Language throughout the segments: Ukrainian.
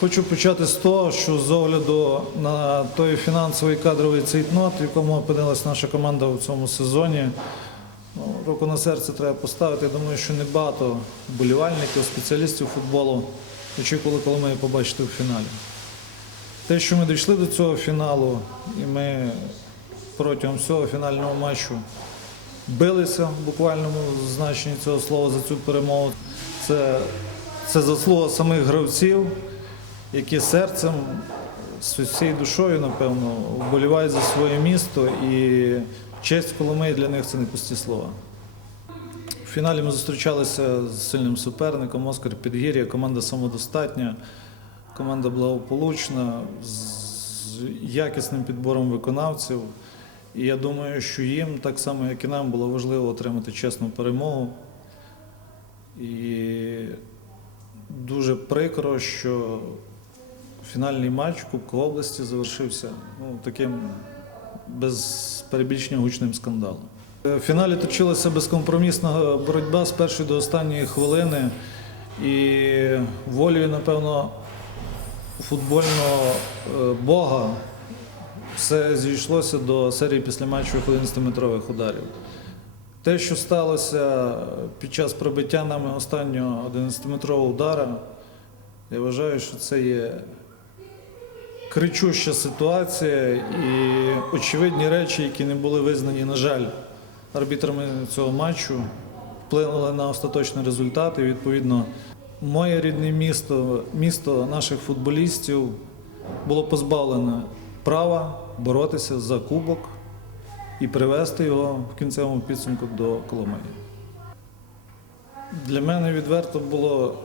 Хочу почати з того, що з огляду на той фінансовий кадровий цейтнот, в якому опинилась наша команда у цьому сезоні. Ну, руку на серце треба поставити. Я думаю, що небагато вболівальників, спеціалістів футболу очікували, коли ми її побачити в фіналі. Те, що ми дійшли до цього фіналу, і ми протягом всього фінального матчу билися в буквальному значенні цього слова за цю перемогу. Це, це заслуга самих гравців, які серцем, з всією душою, напевно, вболівають за своє місто і честь Коломиї для них це не пусті слова. В фіналі ми зустрічалися з сильним суперником Оскар Підгір'я, команда самодостатня, команда благополучна, з якісним підбором виконавців. І я думаю, що їм, так само як і нам, було важливо отримати чесну перемогу. І дуже прикро, що фінальний матч Кубку області завершився ну, таким без перебільшення гучним скандалом. Е, В фіналі точилася безкомпромісна боротьба з першої до останньої хвилини. І волею, напевно, футбольного е, бога все зійшлося до серії післяматчевих 11-метрових ударів. Те, що сталося під час пробиття нами останнього 11-метрового удара, я вважаю, що це є кричуща ситуація і очевидні речі, які не були визнані, на жаль, арбітрами цього матчу, вплинули на остаточний результат. І відповідно, моє рідне місто, місто наших футболістів було позбавлене права боротися за кубок і привести його в кінцевому підсумку до Коломиї. Для мене відверто було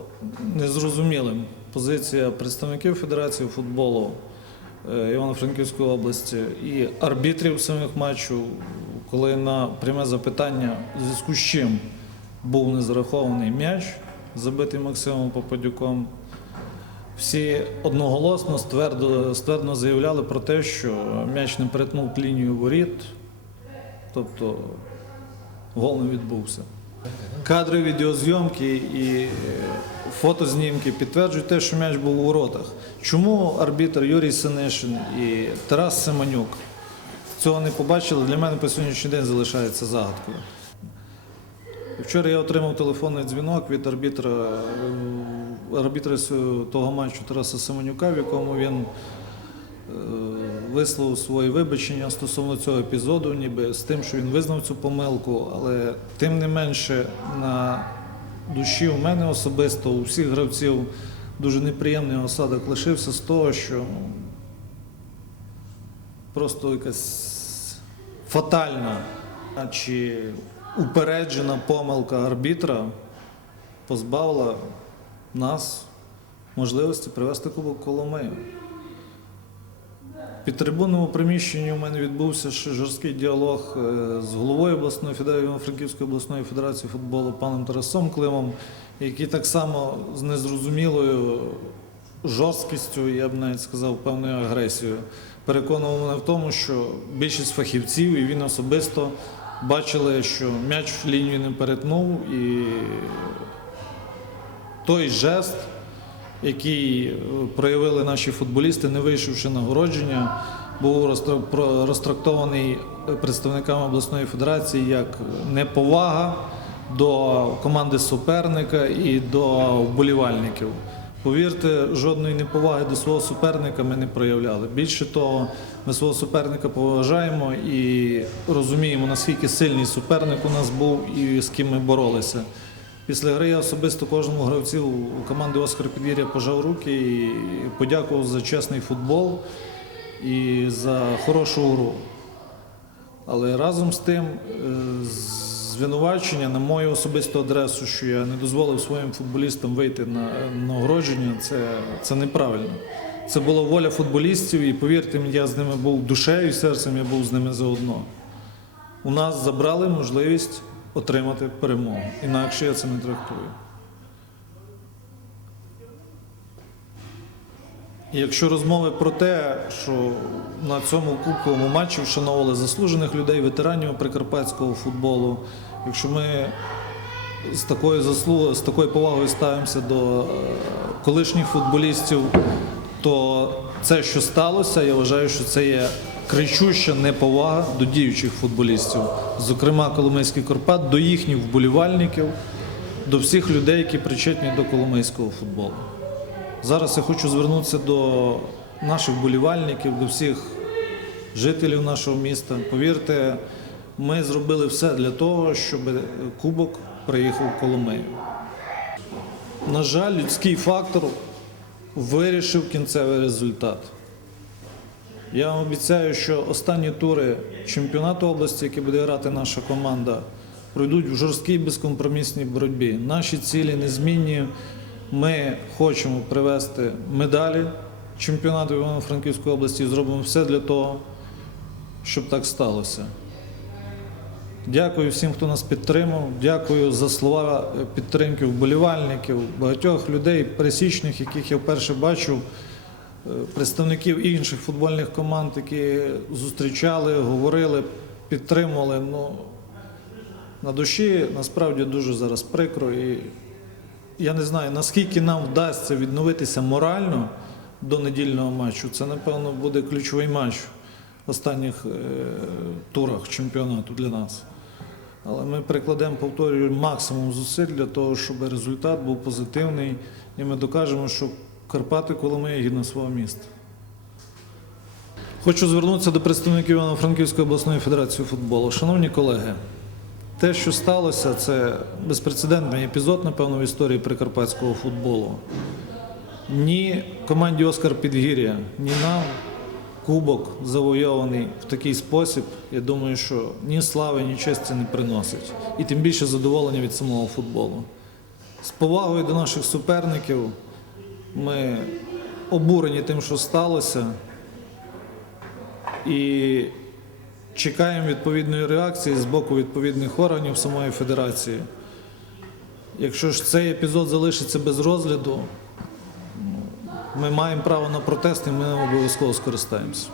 незрозумілим позиція представників Федерації футболу Івано-Франківської області і арбітрів самих матчів, коли на пряме запитання, в зв'язку з чим був не зарахований м'яч, забитий Максимом Попадюком, всі одноголосно ствердо, ствердно заявляли про те, що м'яч не перетнув лінію воріт, тобто гол не відбувся. Кадри відеозйомки і е, фотознімки підтверджують те, що м'яч був у воротах. Чому арбітр Юрій Синишин і Тарас Семенюк цього не побачили, для мене по сьогоднішній день залишається загадкою. Вчора я отримав телефонний дзвінок від арбітра, е, арбітра того матчу Тараса Семенюка, в якому він висловив свої вибачення стосовно цього епізоду, ніби з тим, що він визнав цю помилку, але тим не менше на душі у мене особисто, у всіх гравців дуже неприємний осадок лишився з того, що ну, просто якась фатальна чи упереджена помилка арбітра позбавила нас можливості привести Кубок Коломию. Під трибунному приміщенні у мене відбувся ще жорсткий діалог е, з головою обласної федерації Франківської обласної федерації футболу паном Тарасом Климом, який так само з незрозумілою жорсткістю, я б навіть сказав, певною агресією, переконував мене в тому, що більшість фахівців і він особисто бачили, що м'яч в лінію не перетнув, і той жест, який е, проявили наші футболісти, не вийшовши нагородження, був розтрактований представниками обласної федерації як неповага до команди суперника і до вболівальників. Повірте, жодної неповаги до свого суперника ми не проявляли. Більше того, ми свого суперника поважаємо і розуміємо, наскільки сильний суперник у нас був і з ким ми боролися. Після гри я особисто кожному гравцю команди Оскар Підвір'я пожав руки і подякував за чесний футбол і за хорошу гру. Але разом з тим е, звинувачення на мою особисту адресу, що я не дозволив своїм футболістам вийти на нагородження, це, це неправильно. Це була воля футболістів, і повірте мені, я з ними був душею і серцем, я був з ними заодно. У нас забрали можливість отримати перемогу. Інакше я це не трактую. І якщо розмови про те, що на цьому кубковому матчі вшановували заслужених людей, ветеранів прикарпатського футболу, якщо ми з такою заслугою, з такою повагою ставимося до е, колишніх футболістів то це, що сталося, я вважаю, що це є кричуща неповага до діючих футболістів, зокрема Коломийський Карпат, до їхніх вболівальників, до всіх людей, які причетні до коломийського футболу. Зараз я хочу звернутися до наших вболівальників, до всіх жителів нашого міста. Повірте, ми зробили все для того, щоб кубок приїхав в Коломию. На жаль, людський фактор вирішив кінцевий результат. Я вам обіцяю, що останні тури чемпіонату області, які буде грати наша команда, пройдуть в жорсткій безкомпромісній боротьбі. Наші цілі незмінні. Ми хочемо привезти медалі чемпіонату Івано-Франківської області і зробимо все для того, щоб так сталося. Дякую всім, хто нас підтримав. Дякую за слова підтримки вболівальників, багатьох людей, пересічних, яких я вперше бачив, представників інших футбольних команд, які зустрічали, говорили, підтримували. Ну, на душі насправді дуже зараз прикро. І я не знаю, наскільки нам вдасться відновитися морально до недільного матчу. Це, напевно, буде ключовий матч в останніх е, турах чемпіонату для нас. Але ми прикладемо, повторюю, максимум зусиль для того, щоб результат був позитивний, і ми докажемо, що Карпати Коломия гідно свого міста. Хочу звернутися до представників Івано-Франківської обласної федерації футболу. Шановні колеги, те, що сталося, це безпрецедентний епізод, напевно, в історії прикарпатського футболу. Ні команді Оскар Підгір'я, ні нам кубок завойований в такий спосіб, я думаю, що ні слави, ні честі не приносить. І тим більше задоволення від самого футболу. З повагою до наших суперників ми обурені тим, що сталося, і чекаємо відповідної реакції з боку відповідних органів самої федерації. Якщо ж цей епізод залишиться без розгляду, ми маємо право на протест і ми обов'язково скористаємося.